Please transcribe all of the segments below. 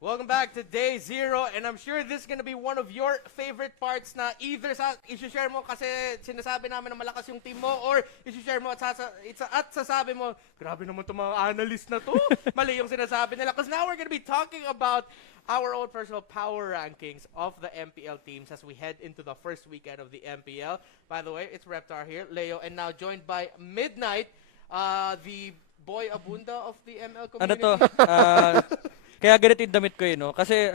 Welcome back to Day Zero, and I'm sure this is gonna be one of your favorite parts na either isi-share mo kasi sinasabi namin na malakas yung team mo, or isi-share mo at sasabi mo, grabe naman itong mga analyst na to. Mali yung sinasabi nila. Because now we're gonna be talking about our own personal power rankings of the MPL teams as we head into the first weekend of the MPL. By the way, it's Reptar here, Leo, and now joined by Midnight, the boy abunda of the ML community. Ano to? Kaya ganito yung damit ko no? Kasi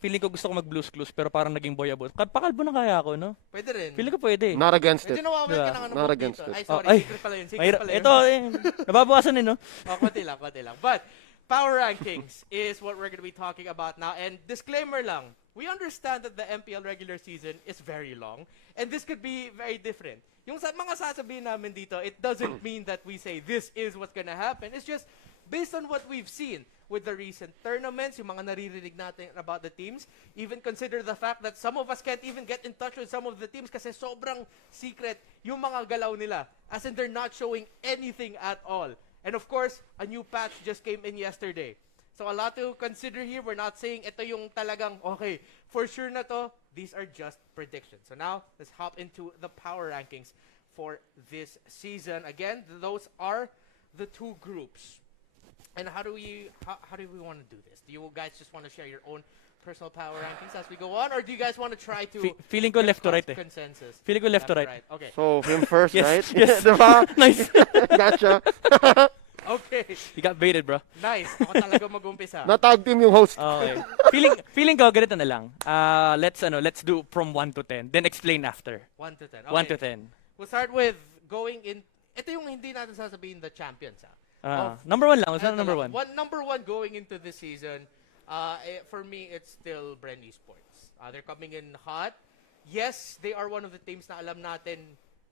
feeling ko gusto ko mag-blues clues pero parang naging boy abot. Pakalbo na kaya ako, no? Pwede rin. Feeling ko pwede. Not against it. Medyo nawawalan ka ng ano Not po against dito. it. Ay, sorry. Ay, Secret pala yun. Secret pala yun. Ito, nababawasan no? Konti lang. But, power rankings is what we're going to be talking about now. And disclaimer lang, we understand that the MPL regular season is very long. And this could be very different. Yung mga sasabihin namin dito, it doesn't mean that we say this is what's gonna happen. It's just based on what we've seen with the recent tournaments, yung mga naririnig natin about the teams. Even consider the fact that some of us can't even get in touch with some of the teams kasi sobrang secret yung mga galaw nila. As in, they're not showing anything at all. And of course, a new patch just came in yesterday. So a lot to consider here. We're not saying ito yung talagang, okay, for sure na to. These are just predictions. So now, let's hop into the power rankings for this season. Again, those are the two groups. And how do we want to do this? Do you guys just want to share your own personal power rankings as we go on, or do you guys want to try to feeling ko left to right consensus? Feeling ko left to right. Okay. So, him first, Yes, right? yes. Diba? Nice. Gotcha. Okay. You got baited, bro. Nice. Ako talaga mag-umpisa. Na-tag team yung host. Okay. feeling ko ganito na lang. Let's do from 1 to 10, then explain after. 1 to 10. Okay. 1 to 10. We'll start with going in. Ito yung hindi natin sasabihin the champions. Number 1 lang. What's number 1? Number 1 going into this season, for me, it's still Bren Esports. They're coming in hot. Yes, they are one of the teams na alam natin,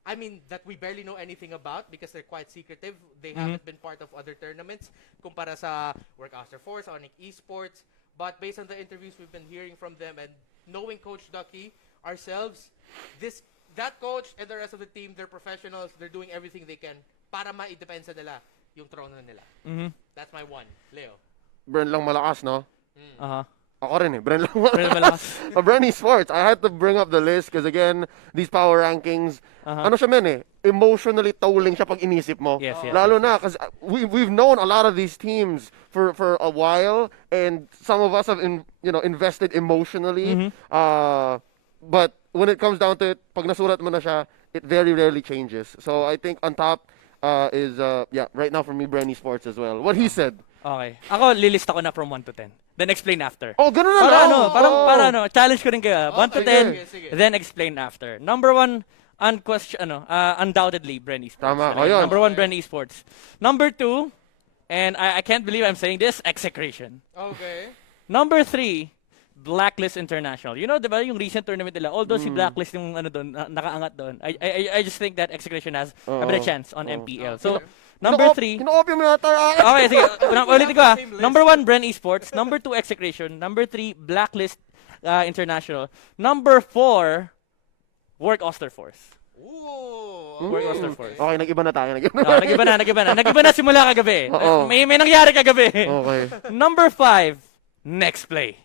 I mean, that we barely know anything about because they're quite secretive. They haven't been part of other tournaments kumpara sa Workaster Force, Onyx Esports. But based on the interviews we've been hearing from them and knowing Coach Ducky ourselves, that coach and the rest of the team, they're professionals. They're doing everything they can para ma-idepensa nila yung trono nila. That's my 1. Leo. Bren lang malakas, no? Ako rin eh. Bren lang malakas. Bren Esports. I had to bring up the list because again, these power rankings, ano siya men eh, emotionally tolling siya pag inisip mo. Yes. Lalo na because we've known a lot of these teams for a while and some of us have invested emotionally. But when it comes down to it, pag nasulat mo na siya, it very rarely changes. So I think on top is right now for me Bren Esports as well. What he said. Okay. Ako lilista ko na from 1 to 10. Then explain after. Oh, ganun na Para lang. para challenge ko rin kayo. 1 to 10, sige. then explain after. Number 1, undoubtedly Bren Esports. Tama, Okay? yun. Number 1, Bren Esports. Number 2, and I can't believe I'm saying this, Execration. Okay. Number 3, Blacklist International. You know, diba yung recent tournament nila, although si Blacklist yung nakaangat doon, I just think that Execration has a better chance on MPL. So, number 3, Kino-opy mo yata. okay, sige. Ulitin ko Number 1, Bren Esports. Number 2, Execration. Number 3, Blacklist International. Number 4, Work Oster Force. Ooh. Work Oster Force. Okay, nag-iba na tayo. Nagiba na simula kagabi. Oo. May nangyari kagabi. Okay. Number 5, Next Play.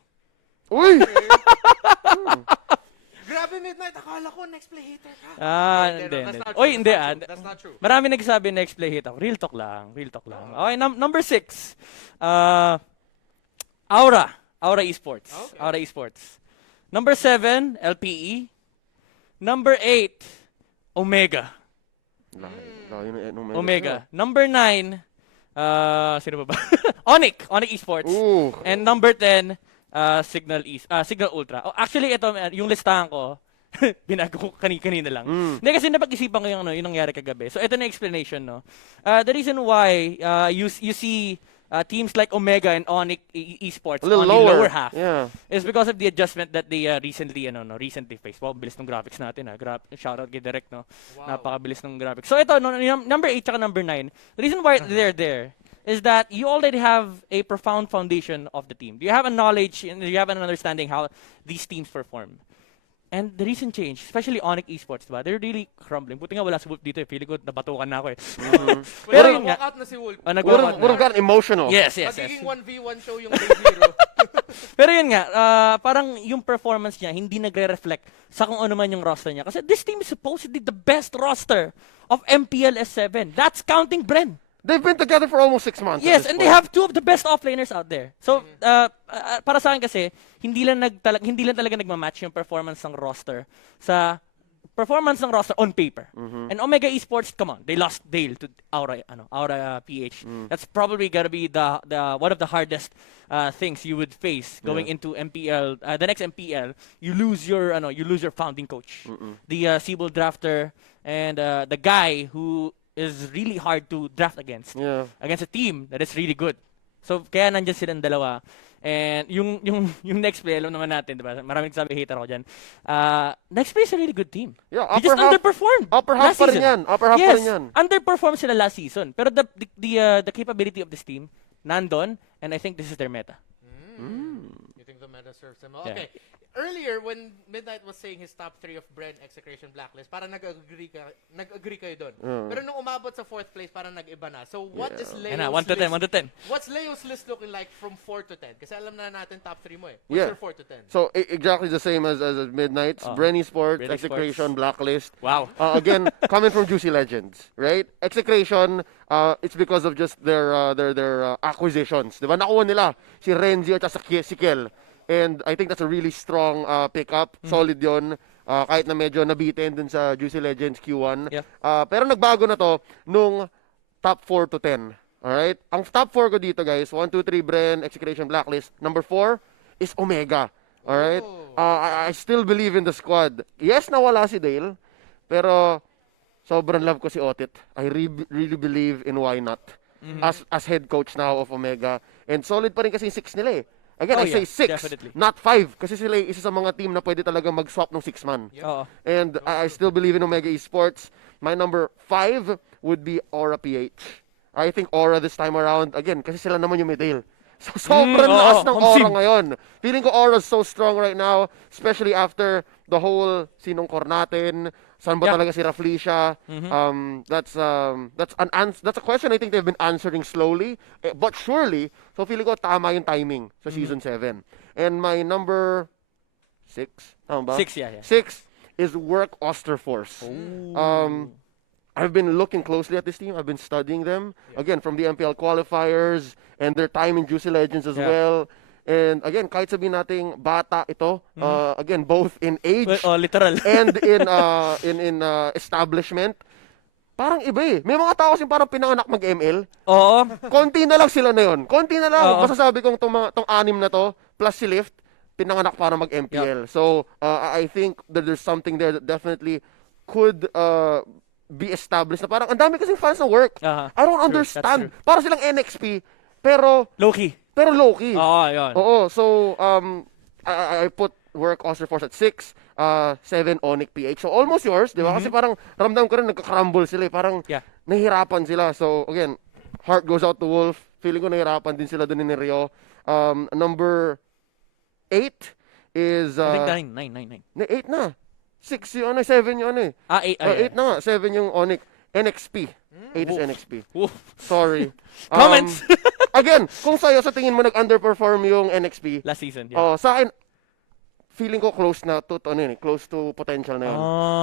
Uy! Grabe, Midnight. Akala ko next play hitter ka. Hindi. That's not Oy, true. hindi That's not true. Marami nagsabi next play hit ako. Real talk lang. Okay, number 6. Aura Esports. Okay. Aura Esports. Number 7, LPE. Number 8, Omega. Omega. Number 9, sino ba? Onyx Esports. Ooh. And number 10, Signal Ultra. Oh, actually, ito, yung listahan ko, binago ko kanina lang. Hindi kasi napag-isipan ko yung nangyari kagabi. So, ito na explanation, no? The reason why you see teams like Omega and Onyx Esports A little on the lower half is because of the adjustment that they recently faced. Wow, bilis ng graphics natin. Shoutout kay Direct, no? Wow. Napakabilis ng graphics. So, ito, number 8 tsaka number 9. The reason why they're there is that you already have a profound foundation of the team. You have a knowledge and you have an understanding how these teams perform. And the recent change, especially Onyx Esports, diba? They're really crumbling. Buti nga wala si Wolf dito eh. Feeling ko nabatukan na ako eh. Pero yun nga. walk out na si Wolf. Would have gotten emotional. Yes. Magiging 1v1 show yung Day Zero. Pero yun nga, parang yung performance niya hindi nagre-reflect sa kung ano man yung roster niya. Kasi this team is supposedly the best roster of MPL-S7. That's counting Bren. They've been together for almost 6 months. Yes, and they have two of the best offlaners out there. So, para sa akin kasi, hindi lang talaga nagma-match yung performance ng roster sa performance ng roster on paper. And Omega Esports, come on, they lost Dale to Aura PH. That's probably gonna be the one of the hardest things you would face going into MPL. The next MPL, you lose your founding coach, the Seabull drafter, and the guy who is really hard to draft against a team that is really good. So kaya nandiyan silang dalawa. And yung next play, alam naman natin, diba? Maraming sabi hater ako dyan. Next play is a really good team. Yeah, They just underperformed Upper half last pa rin season. yan. Upper half pa rin yan. Underperformed sila last season. Pero the capability of this team, nandun, and I think this is their meta. You think the meta serves them? Okay. Earlier, when Midnight was saying his top 3 of Bren, Execration, Blacklist, parang nag-agree kayo doon. Pero nung umabot sa 4th place, parang nag-iba na. So, what is Leo's 1 to 10, 1 to 10. What's Leo's list looking like from 4 to 10? Kasi alam na natin top 3 mo eh. What's your 4 to 10? So, exactly the same as Midnight's. Bren Esports, Bren Execration, Blacklist. Wow. Again, coming from Juicy Legends, right? Execration, it's because of just their acquisitions. Diba? Nakuha nila si Renzi at si Kel. And I think that's a really strong pickup. Solid yon. Kahit na medyo nabitin dun sa Juicy Legends Q1. Yeah. Pero nagbago na to nung top 4 to 10. Alright? Ang top 4 ko dito, guys, 1, 2, 3, Bren, Execration, Blacklist. Number 4 is Omega. Alright? I still believe in the squad. Yes, nawala si Dale. Pero sobrang love ko si Otit. I really believe in why not. As head coach now of Omega. And solid pa rin kasi yung 6 nila eh. Again, I say 6, definitely. not 5. Kasi sila isa sa mga team na pwede talaga mag-swap ng 6-man. And I still believe in Omega Esports. My number 5 would be Aura PH. I think Aura this time around, again, kasi sila naman yung Medale. So, sobrang lakas ng Aura ngayon. Feeling ko Aura is so strong right now, especially after the whole sinong core natin, saan ba talaga si Raflesia. That's a question I think they've been answering slowly, but surely. So, feeling ko tama yung timing sa Season 7. And my number 6, tama ba? 6, yeah. 6 is Work Osterforce. I've been looking closely at this team. I've been studying them. Again, from the MPL qualifiers and their time in Juicy Legends as well. And again, kahit sabihin nating bata ito, again, both in age literal. and in establishment, parang iba eh. May mga tao kasing parang pinanganak mag-ML. Oo. Konti na lang sila na yun. Konti na lang. Basta sabi kong tong 6 na to, plus si Lift, pinanganak para mag-MPL. So, I think that there's something there that definitely could be established na parang ang dami kasing fans ng Work. I don't understand. Para silang NXP, pero low-key. low-key. Yun. Oo. So, I put Work Osterforce at 6, 7 Onyx PH. So, almost yours, di ba? Kasi parang ramdam ko rin nagka-crumble sila. Parang nahihirapan sila. So, again, heart goes out to Wolf. Feeling ko nahihirapan din sila dun ni Rio. Number 8 is... I think 9. 8 na. 6 yung 7 yung 8 8. 8 na nga. 7 yung Onyx. NXP. 8 is NXP. Sorry. Comments! Again, kung sa'yo sa tingin mo nag-underperform yung NXP. Last season, sa akin, feeling ko close to potential na yun.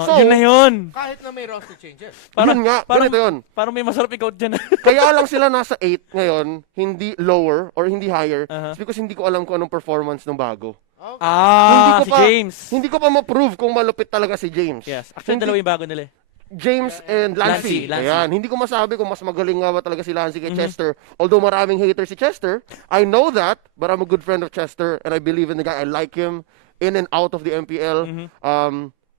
So, yun na yun. Kahit na may roster changes. Yun nga, ganito yun. Parang may masarap ikaw dyan. Kaya lang sila nasa 8 ngayon, hindi lower or hindi higher. It's because hindi ko alam kung anong performance ng bago. Okay. James. Hindi ko pa ma-prove kung malupit talaga si James. Yes. Actually, dalawa yung bago nila eh. James and Lancy. Ayan. Hindi ko masabi kung mas magaling nga ba talaga si Lancy kay Chester. Although maraming haters si Chester, I know that, but I'm a good friend of Chester and I believe in the guy. I like him in and out of the MPL.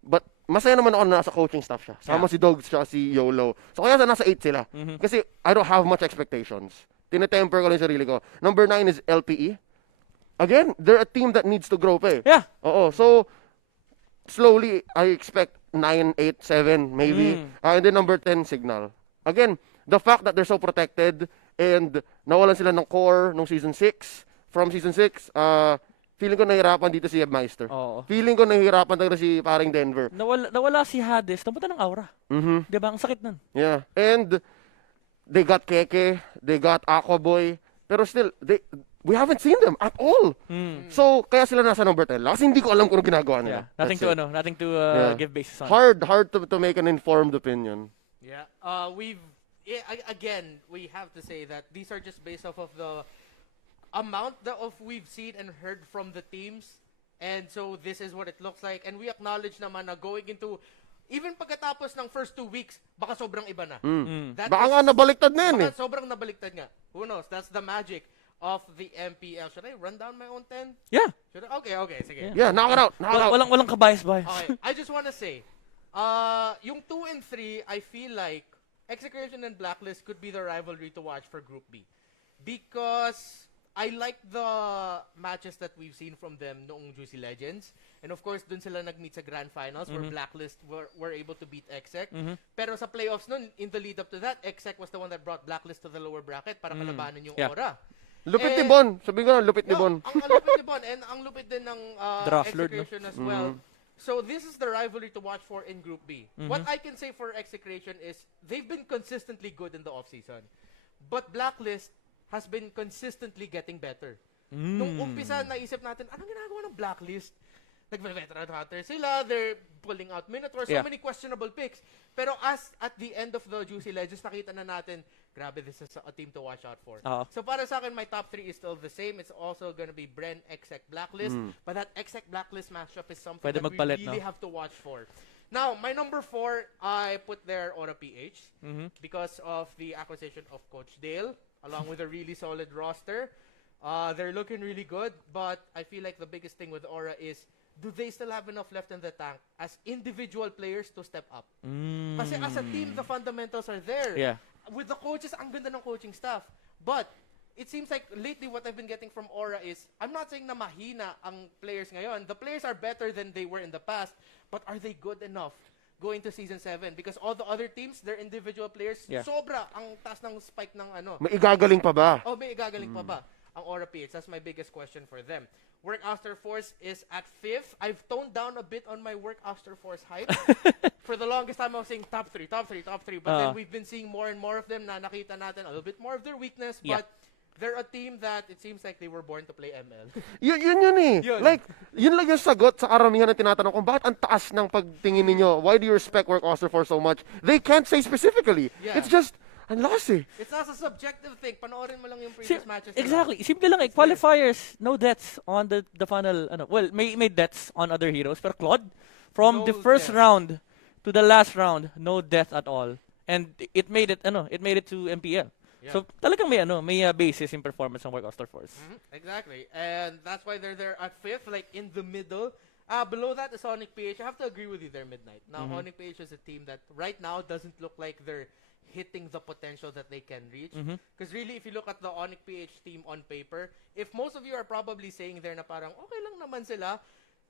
But masaya naman ako na nasa coaching staff siya. Sama si Dogs siya, si YOLO. So kaya nasa 8 sila. Kasi I don't have much expectations. Tinetemper ko lang yung sarili ko. Number 9 is LPE. Again, they're a team that needs to grow pa eh. Yeah. Oo. So, slowly, I expect 9, 8, 7 maybe. And then number 10, Signal. Again, the fact that they're so protected and nawalan sila ng core nung Season 6, from Season 6, feeling ko nahihirapan dito si Meister. Feeling ko nahihirapan talaga si paring Denver. Nawala si Hades, napunta ng Aura. Diba? Ang sakit nun. Yeah. And they got Keke, they got Aquaboy, pero still, we haven't seen them at all. So, kaya sila nasa number 10 lang. Kasi hindi ko alam kung ano ginagawa nila. Yeah. Nothing That's to it. nothing to give basis on. Hard to make an informed opinion. Yeah. Again, we have to say that these are just based off of the amount of we've seen and heard from the teams. And so this is what it looks like. And we acknowledge naman na going into, even pagkatapos ng first 2 weeks, baka sobrang iba na. That Baka is- nga nabaliktad na yan baka sobrang nabaliktad nga. Who knows? That's the magic of the MPL. Should I run down my own 10? Yeah. Should I? Okay, sige. Yeah, knock it out. Knock it out. Walang kabias-bias. Okay, I just want to say, yung 2 and 3, I feel like Execration and Blacklist could be the rivalry to watch for Group B. Because I like the matches that we've seen from them noong Juicy Legends. And of course, dun sila nag-meet sa Grand Finals where Blacklist were able to beat Exec. Pero sa playoffs nun, in the lead up to that, Exec was the one that brought Blacklist to the lower bracket para kalabanan yung Yeah. Aura. Lupit ni And- Bon. Sabihin ko na, lupit ni Bon. Ang lupit ni Bon and ang lupit din ng Draft Lord, no? Execration as well. So this is the rivalry to watch for in Group B. What I can say for Execration is they've been consistently good in the offseason. But Blacklist has been consistently getting better. Nung umpisa, naisip natin, anong ginagawa ng Blacklist? Nag-veteran hunter sila, they're pulling out Minotaur, so Yeah. many questionable picks. Pero as at the end of the Juicy Legends, nakita na natin, grabe, this is a team to watch out for. Oo. So para sa akin, my top 3 is still the same. It's also gonna be Bren, Exec, Blacklist. But that Exec, Blacklist matchup is something Pwede that we magpalit, really no? have to watch for. Now, my number 4, I put there Aura PH because of the acquisition of Coach Dale, along with a really solid roster. They're looking really good, but I feel like the biggest thing with Aura is, do they still have enough left in the tank as individual players to step up? Kasi as a team, the fundamentals are there. Yeah. With the coaches, ang ganda ng coaching staff. But it seems like lately what I've been getting from Aura is, I'm not saying na mahina ang players ngayon. The players are better than they were in the past, but are they good enough going to Season 7? Because all the other teams, their individual players, Yeah. sobra ang taas ng spike ng ano. May igagaling pa ba? Oh, may igagaling pa ba ang Aura PH? That's my biggest question for them. Work Aster Force is at 5th. I've toned down a bit on my Work Aster Force hype. For the longest time, I was saying top 3. But then we've been seeing more and more of them na nakita natin a little bit more of their weakness. Yeah. But they're a team that it seems like they were born to play ML. Yun eh. Yun. Like, yun lang yung sagot sa karamihan na tinatanong kung bakit ang taas ng pagtingin ninyo. Why do you respect Work Oster for so much? They can't say specifically. Yeah. It's just, ang lakas eh. It's not a subjective thing. Panoorin mo lang yung previous matches. nila. Exactly. Simple lang eh. Qualifiers, no deaths on the final. Well, may deaths on other heroes. Pero Claude, from No the first deaths. round to the last round, no death at all. And it made it to MPL. Yeah. So talagang may basis in performance ng Work Oster Force. Exactly. And that's why they're there at 5th, like in the middle. Below that is Onyx PH. I have to agree with you there, Midnight. Now, Onyx PH is a team that right now doesn't look like they're hitting the potential that they can reach. Because really, if you look at the Onyx PH team on paper, if most of you are probably saying there na parang, okay lang naman sila,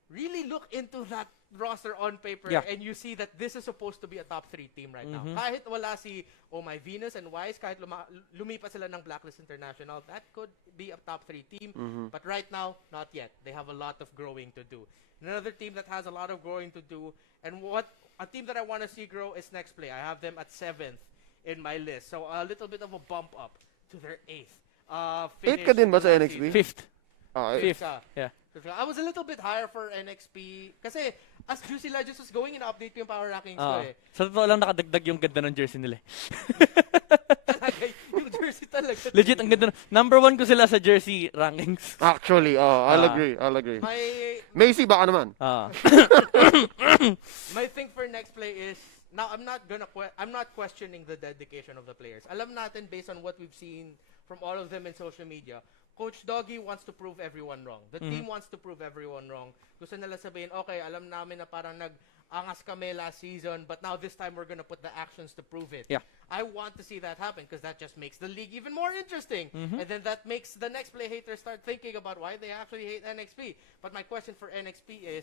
really look into that roster on paper Yeah. and you see that this is supposed to be a top 3 team right now. Kahit wala si Oh My Venus and Wise, kahit lumipat sila ng Blacklist International, that could be a top 3 team. But right now, not yet. They have a lot of growing to do. Another team that has a lot of growing to do, and a team that I want to see grow is Next Play. I have them at 7th in my list. So a little bit of a bump up to their 8th. 8 ka din ba sa finish NXP? season. Fifth. Ah, Fifth. ka. Yeah. I was a little bit higher for NXP kasi as Juicy Legends was going, in-update ko yung power rankings ko eh. Sa totoo lang nakadagdag yung ganda ng jersey nila. Talaga, yung jersey talaga. Legit, ang ganda. Number 1 ko sila sa jersey rankings. Actually, I'll agree. Macy, baka naman. My thing for Next Play is, now I'm not questioning the dedication of the players. Alam natin based on what we've seen from all of them in social media, Coach Doggy wants to prove everyone wrong. The team wants to prove everyone wrong. Gusto nila sabihin, okay, alam namin na parang nag-angas kami last season, but now this time we're gonna put the actions to prove it. Yeah. I want to see that happen because that just makes the league even more interesting. And then that makes the Next Play haters start thinking about why they actually hate NXP. But my question for NXP is,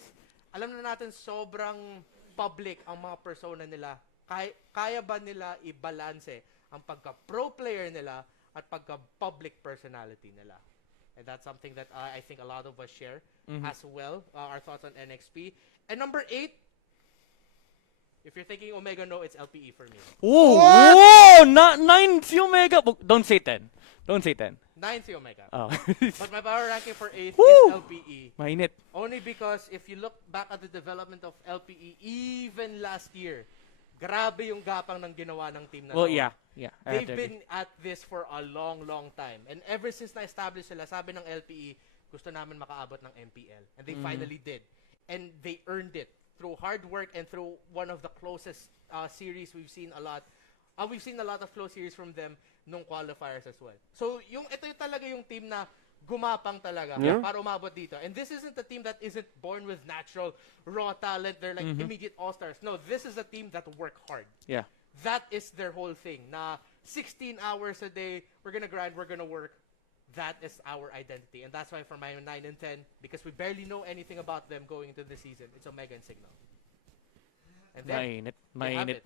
alam na natin sobrang public ang mga persona nila. Kaya ba nila i-balanse ang pagka-pro player nila at pagka-public personality nila? And that's something that I think a lot of us share as well, our thoughts on NXP. And number 8, If you're thinking Omega, no, it's LPE for me. Oh, What? whoa! Not 9 si Omega. Don't say 10. Don't say 10. 9 si Omega. Oh. But my power ranking for 8 Woo! is LPE. Mainit. Only because if you look back at the development of LPE, even last year, grabe yung gapang ng ginawa ng team na Well, to. yeah. Yeah. I have They've to agree. been at this for a long, long time. And ever since na-establish sila, sabi ng LPE, gusto namin makaabot ng MPL. And they finally did. And they earned it through hard work and through one of the closest series we've seen a lot. We've seen a lot of close series from them nung qualifiers as well. So, ito yung talaga yung team na gumapang talaga para umabot dito. And this isn't a team that isn't born with natural, raw talent. They're like immediate all-stars. No, this is a team that work hard. Yeah. That is their whole thing. Na 16 hours a day, we're gonna grind, we're gonna work. That is our identity. And that's why for my 9 and 10, because we barely know anything about them going into the season, it's Omega and Signal. And then, Mainit. they have Mainit. it.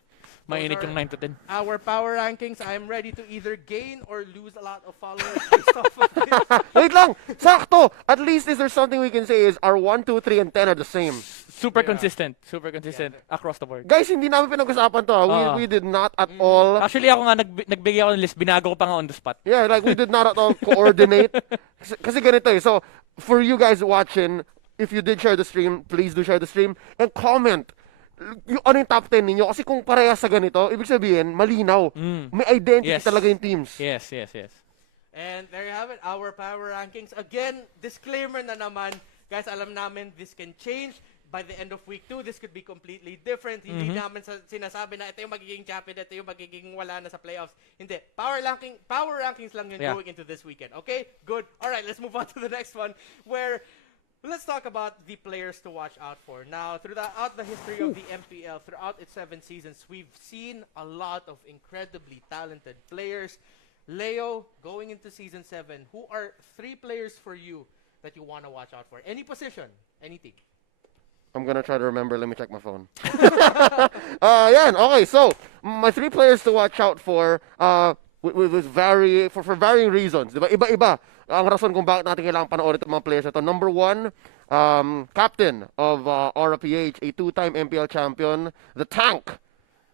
Mainit Those yung 9 to 10. Our power rankings, I'm ready to either gain or lose a lot of followers based off of this. Wait lang! Sakto! At least is there something we can say is our 1, 2, 3, and 10 are the same. Super Yeah. consistent. Super consistent across the board. Guys, hindi namin pinag-usapan to. We did not at Mm. all. Actually, ako nga nagbigay ako ng list. Binago ko pa nga on the spot. Yeah, like we did not at all coordinate. Kasi ganito eh. So, for you guys watching, if you did share the stream, please do share the stream and comment. Yung ano yung top 10 ninyo? Kasi kung parehas sa ganito, ibig sabihin, malinaw. May identity Yes. talaga yung teams. Yes, yes, yes. And there you have it, our power rankings. Again, disclaimer na naman, guys, alam namin this can change. By the end of week 2, this could be completely different. Hindi namin sinasabi na ito yung magiging champion, ito yung magiging wala na sa playoffs. Hindi. Power rankings lang yun going into this weekend. Okay? Good. All right, let's move on to the next one where let's talk about the players to watch out for. Now, throughout the history of the MPL, throughout its 7 seasons, we've seen a lot of incredibly talented players. Leo, going into Season 7, who are 3 players for you that you want to watch out for? Any position, any team. I'm gonna try to remember. Let me check my phone. Yan. Okay, so my 3 players to watch out for with for varying reasons. Diba? Iba-iba ang rason kung bakit natin kailangan panoorin itong mga players ito. Number 1, captain of MPL-PH, a 2-time MPL champion, the tank,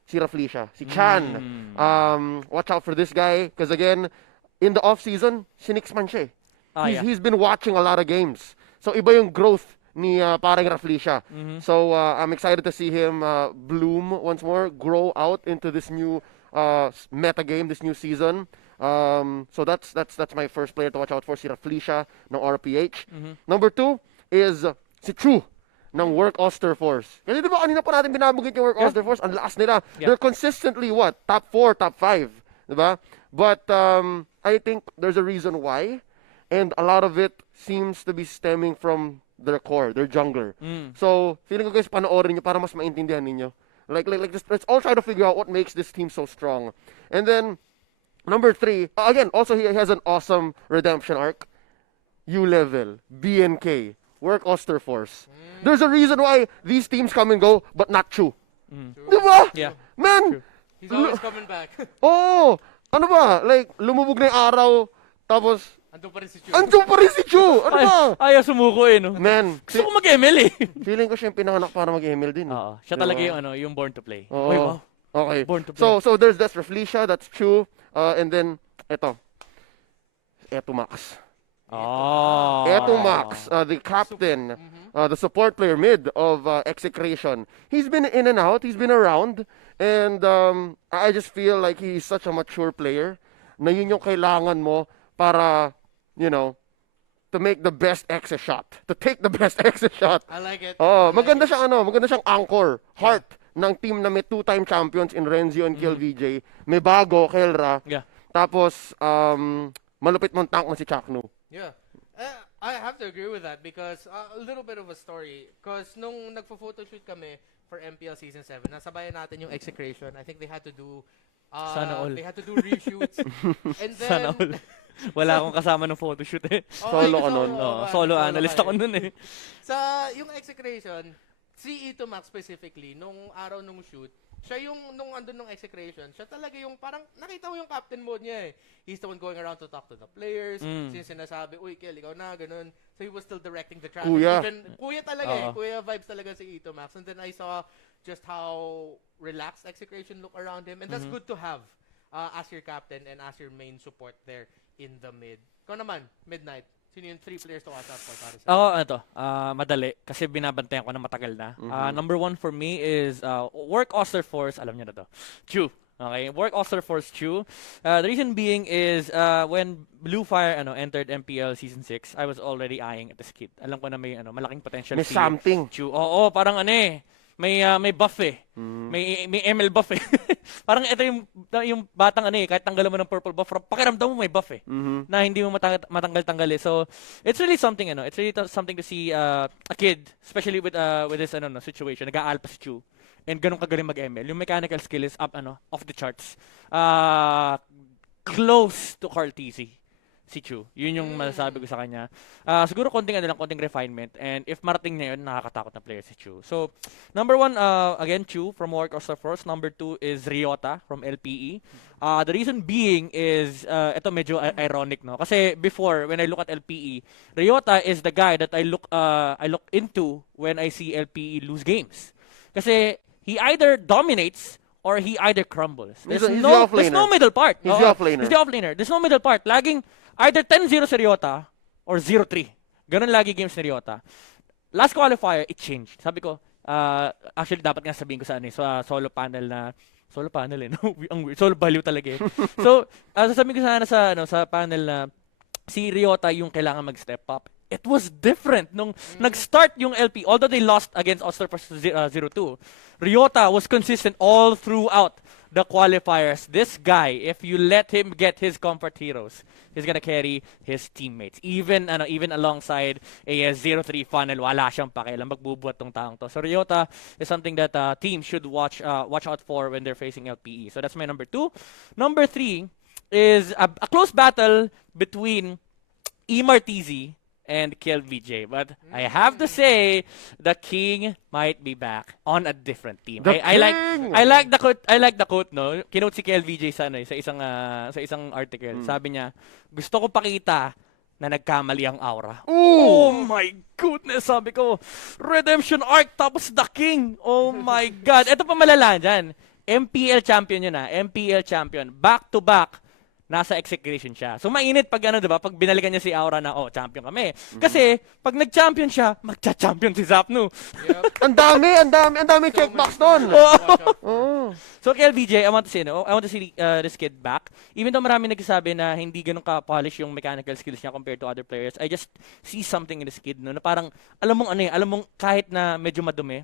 si Raflisha, si Chan. Watch out for this guy because again, in the off-season, sinixman siya eh. He's been watching a lot of games. So iba yung growth ni parang Raflisha. So I'm excited to see him bloom once more, grow out into this new meta game, this new season. So that's my first player to watch out for, si Raflisha ng RPH. Number 2 is si Chu ng Work Oster Force. Kasi di ba kanina pa natin binabugit yung Work Oster Force, ang lakas nila. They're consistently top 4, top 5, di ba? But I think there's a reason why, and a lot of it seems to be stemming from their core, their jungler. So, feeling ko guys, panoorin nyo para mas maintindihan ninyo. Like just, let's all try to figure out what makes this team so strong. And then, number 3, again, also he has an awesome redemption arc. U-Level, BNK, Work Oster Force. There's a reason why these teams come and go, but not Chu. Diba? Yeah. Man! He's always coming back. Oh! Ano ba? Like, lumubog na yung araw, tapos, Andun pa rin si Chu. andun pa rin si Chu! Ano ba? Ayaw sumuko eh, no? Man, Gusto ko mag-ML eh. feeling ko siya yung pinanganak para mag-ML din. Oo. Siya Diba? talaga yung born to play. Oo. Uy, wow. Okay. Born to play. So there's Raflisha, that's Chu, and then eto Max. Eto Max, the captain, the support player mid of Execration. He's been in and out, he's been around, and I just feel like he's such a mature player na yun yung kailangan mo para, you know, to make the best exit shot. To take the best exit shot. I like it. Oh, I like maganda it. siyang anchor, heart ng team na may 2-time champions in Renzo and Kill VJ. May bago, Kelra. Yeah. Tapos, malupit mong tank na si Chaknu. Yeah. I have to agree with that because a little bit of a story. Because nung nagpo-photoshoot kami for MPL Season 7, nasabayan natin yung execration. I think they had to do Sana all. They had to do reshoots. And then Sana all. Wala akong kasama ng photoshoot eh. Solo ka nun. Solo analyst ako nun eh. Sa yung execration, si Ito Max specifically, nung araw nung shoot, siya yung nung andun nung execration, siya talaga yung parang nakita mo yung captain mode niya eh. He's the one going around to talk to the players. Since sinasabi, uy, Kel, ikaw na, ganun. So he was still directing the traffic. Kuya. Even, kuya talaga eh. Kuya vibes talaga si Ito Max. And then I saw just how relaxed execration look around him. And that's good to have as your captain and as your main support there in the mid. Ikaw naman, Midnight. Sino yung 3 players to watch out for para sa Madali. Kasi binabantayan ko na matagal na. Number 1 for me is Work Oster Force. Alam niyo na to. Chu. Okay, Work Oster Force Chu. The reason being is when Blue Fire entered MPL Season 6, I was already eyeing at this kid. Alam ko na may malaking potential. May something. Chu. Oo, parang may buff eh. May ML buff eh. Parang ito yung batang kahit tanggalan mo ng purple buff, pakiramdam mo may buff eh. Na hindi mo matanggal-tanggal eh. So, it's really something it's really something to see a kid, especially with this situation, nag-aalpa si Chu. And ganun kagaling mag-ML. Yung mechanical skill is up off the charts. Close to Carl TC. Si Chu. Yun yung masasabi ko sa kanya. Siguro konting refinement. And if marating niya yun, nakakatakot na player si Chu. So, number 1, again, Chu from Work Oster Force. Number 2 is Ryota from LPE. The reason being is, ito medyo ironic, no? Kasi before, when I look at LPE, Ryota is the guy that I look into when I see LPE lose games. Kasi he either dominates or he either crumbles. There's no middle part. He's the offlaner. He's the offlaner. There's no middle part. Laging either 10-0 si Ryota or 0-3. Ganun lagi games ni Ryota. Last qualifier, it changed. Sabi ko, actually dapat nga sabihin ko sa solo panel no? Ang weird. Solo value talaga eh. So, sasabihin ko sana sa panel na si Ryota yung kailangan mag-step up. It was different nung nag-start yung LP. Although they lost against Oster for 0-2, Ryota was consistent all throughout the qualifiers. This guy, if you let him get his comfort heroes, he's gonna carry his teammates. Even alongside a 0-3 funnel, wala siyang pakialam, magbubuhat tong taong to. So Ryota is something that teams should watch out for when they're facing LPE. So that's my number 2. Number 3 is a close battle between Martz and Kel VJ. But I have to say, the King might be back on a different team. I like the quote, no? Kinote si Kel VJ sa isang article. Sabi niya, gusto ko pakita na nagkamali ang aura. Oh my goodness, sabi ko, Redemption Arc tapos the King. Oh my God. Ito pa malala dyan. MPL champion yun MPL champion. Back to back. Nasa execution siya. So mainit pag diba? Pag binalikan niya si Aura na, champion kami. Kasi pag nag-champion siya, magcha-champion si Zapnu. Yep. Ang dami checkbox doon. So Kel VJ, I want to see this kid back. Even though marami nagsasabi na hindi ganun ka-polish yung mechanical skills niya compared to other players, I just see something in this kid na parang alam mong kahit na medyo madumi,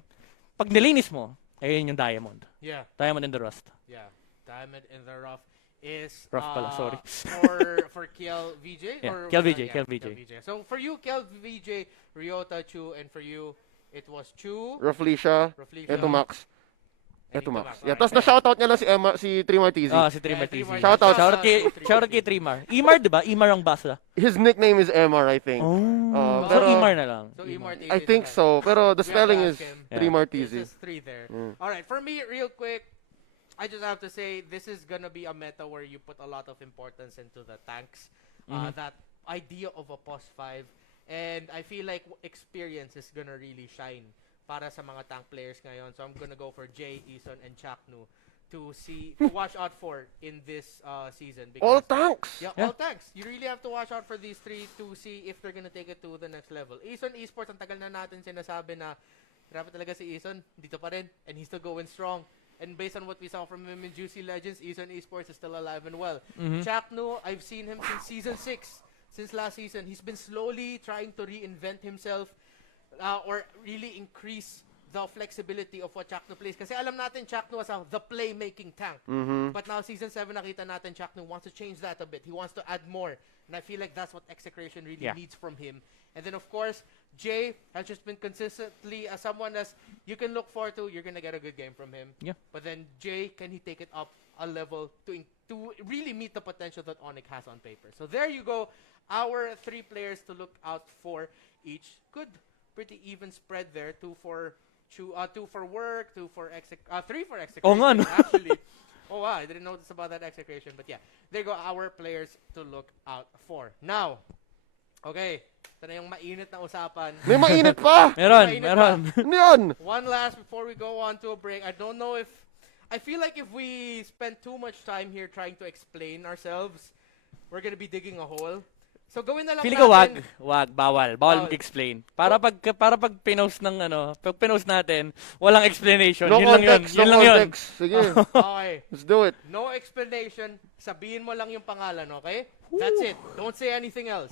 pag nilinis mo, ayun yung diamond. Yeah. Diamond in the rust. Yeah. Diamond in the rough is Rough pala, sorry. for Kel VJ? Yeah, or Kel VJ, yeah, Kel VJ. So for you, Kel VJ, Ryota, Chu, and for you, it was Chu, Raflesia, Raflesia, Eto Max. and Eto Max. Max. Yeah, tapos na-shoutout niya lang si Trimar TZ. Si Trimar TZ. Trimar. Shoutout. Shoutout kay Trimar. Imar, diba? Imar ang basa. His nickname is MR, I think. So pero Imar na lang. So Martz I think so, pero the We have spelling to is ask him. Trimar There's TZ. just 3 there. Alright, for me, real quick, I just have to say, this is gonna be a meta where you put a lot of importance into the tanks. That idea of a pos 5. And I feel like experience is gonna really shine para sa mga tank players ngayon. So I'm gonna go for Jay, Ison, and Chaknu to watch out for in this season. All tanks. Yeah, all tanks. You really have to watch out for these 3 to see if they're gonna take it to the next level. Ison Esports, ang tagal na natin sinasabi na grabe talaga si Ison, dito pa rin, and he's still going strong. And based on what we saw from him in Juicy Legends, Ison Esports is still alive and well. Chaknu, I've seen him since Season 6. Since last season, he's been slowly trying to reinvent himself or really increase the flexibility of what Chaknu plays. Kasi alam natin, Chaknu was the playmaking tank. But now, Season 7, nakita natin, Chaknu wants to change that a bit. He wants to add more. And I feel like that's what Execration really needs from him. And then, of course, Jay has just been consistently someone as you can look forward to. You're going to get a good game from him. Yeah. But then, Jay, can he take it up a level to really meet the potential that Onyx has on paper? So there you go. Our 3 players to look out for each. Good, pretty even spread there. 2 for 2 for work, 3 for execution. Oo nga, no? Actually. Oh wow, I didn't notice about that execution. But yeah, there go our players to look out for. Now, okay, ito na yung mainit na usapan. May mainit pa! Meron. Ano yun? One last before we go on to a break. I don't know if... I feel like if we spend too much time here trying to explain ourselves, we're gonna be digging a hole. So gawin na lang Feeling ko natin. wag, bawal mag-explain. Para pag pinost ng pag pinost natin, walang explanation. No Yun context, lang yun. no context. Sige, Okay. let's do it. No explanation. Sabihin mo lang yung pangalan, okay? That's it. Don't say anything else.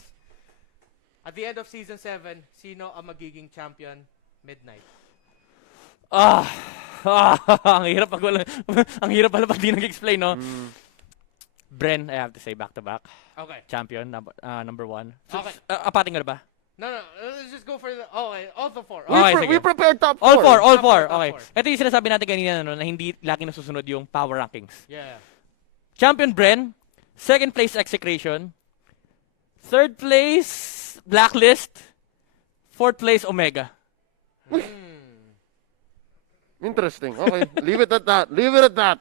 At the end of Season 7, sino ang magiging champion? Midnight. Ang hirap pag wala, ang hirap pala pag di nag-explain, no? Bren, I have to say back to back. Okay. Champion, number 1. Okay. Apating ka na ba? No. Let's just go for the... Okay, all the 4. Okay, sige. We prepared top 4. All four. Top Okay. four. Ito yung sinasabi natin kanina, no, na hindi lagi nasusunod yung power rankings. Yeah. Champion Bren, second place Execration, third place Blacklist, fourth place Omega. Interesting. Okay, leave it at that.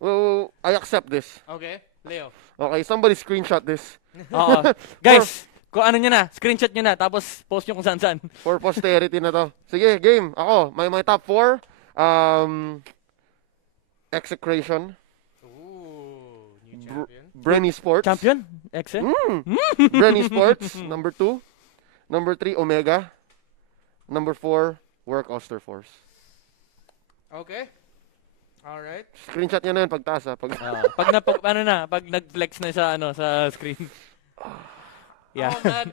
Well, I accept this. Okay, Leo. Okay, somebody screenshot this Oo. Guys, kung ano nyo na, screenshot nyo na, tapos post nyo kung saan-saan. for posterity na to. Sige, game. Ako, my top 4. Execration, Ooh, new champion. Brenny Sports. Champion? Exe? Brenny Sports, number 2. Number 3, Omega. Number 4, Work Oster Force. Okay. All right. Screenshot nyo na yun pagtaas ha. Pag... Pag nag-flex na sa screen. Yeah. Oh man,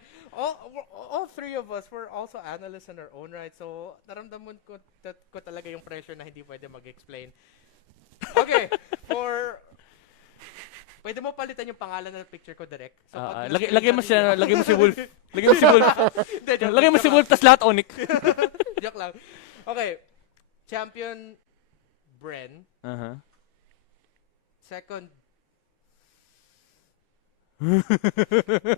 all 3 of us were also analysts in our own right. So naramdaman ko talaga yung pressure na hindi pwede mag-explain. Okay, pwede mo palitan yung pangalan ng picture ko direct. So Lagay mo si Wolf. Lagay mo si Wolf, tas lahat Onyx. Joke lang. Okay. Champion Bren. Second.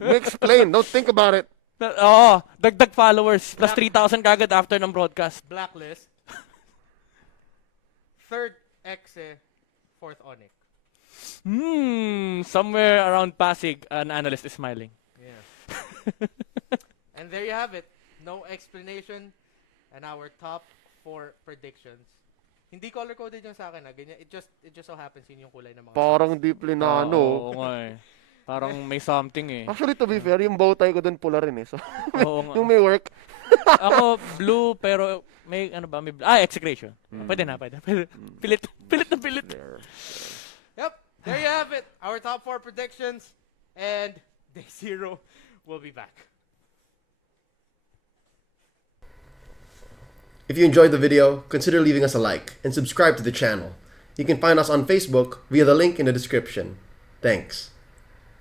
Explain. Don't think about it. Oo, dagdag followers. Plus 3,000 kagad after ng broadcast. Blacklist. Third, Exe. Fourth, Onyx. Somewhere around Pasig, an analyst is smiling. Yeah. And there you have it. No explanation. And our top 4 predictions. Hindi color-coded yung sa akin. Ganyan. It just so happens yun yung kulay ng mga... Parang deeply na Oo nga eh. Parang may something eh. Actually, to be fair, yung bow tie ko dun pula rin eh. So, Oo nga. yung may work. Ako, blue, pero may may execration. Pwede na. Pilit na pilit. Yep. There you have it. Our top 4 predictions. And Day 0 will be back. If you enjoyed the video, consider leaving us a like and subscribe to the channel. You can find us on Facebook via the link in the description. Thanks.